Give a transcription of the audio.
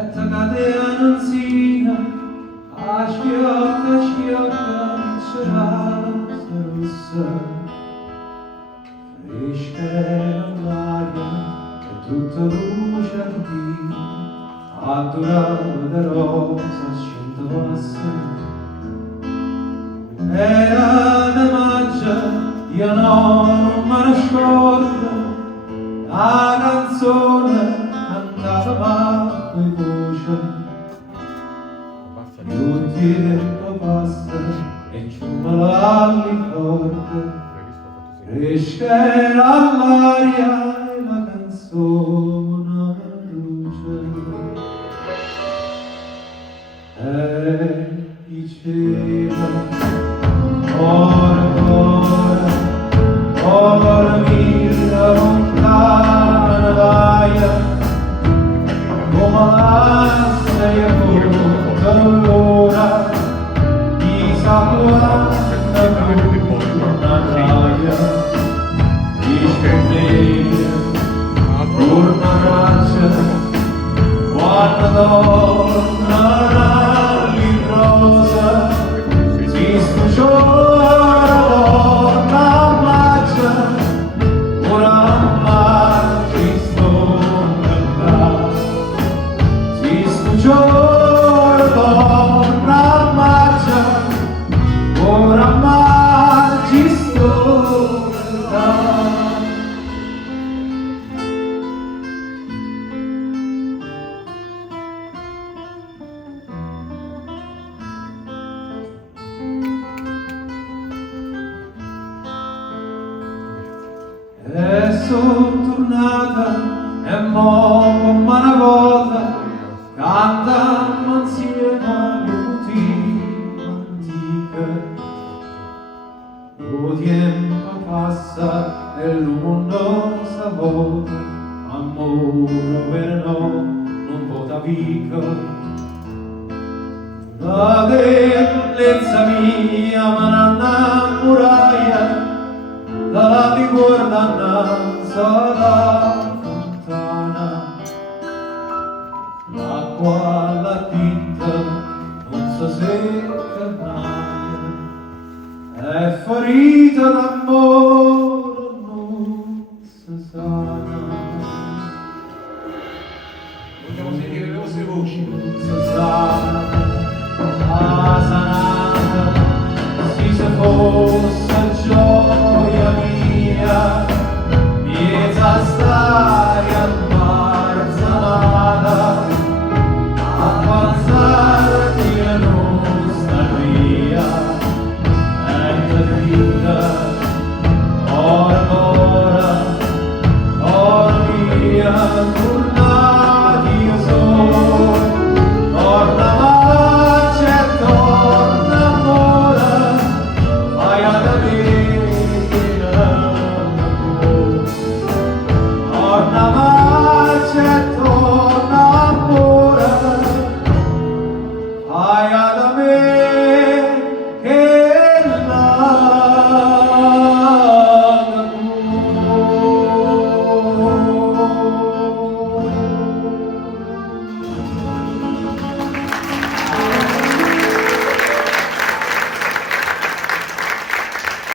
Etta cadenanzina, a schiocca, vincerà la rossa. Fresca era l'aria e tutto luce ardì, adorava rosa scintolasse. Era da maggio, io non me ne scordo, la canzone cantava ma coi voce. Più tempo passa e ciummala all'incordo, fresca era l'aria e la canzone luce. E diceva ora mira lontana vaia, come l'asta e appunto l'ora, di salvata una raia, di scendere, torna raccia, quando torna all'inrosa, si sfuciò. E son tornata e mo come una volta cantammo insieme alle motive antiche. Lo tempo passa e il mondo s'avvolge, amore per noi non vota vico. La bellezza mia ma innamorata, la ricorda innanzi alla fontana, l'acqua alla tinta non so se tornare, è ferita d'amore non si sana. Vogliamo sentire le vostre voci? Non si sana, la sanata, si se fosse gioia mia, miezza staria marzanata, avanzarti e nostalgia, è perdita, ora, ora mia.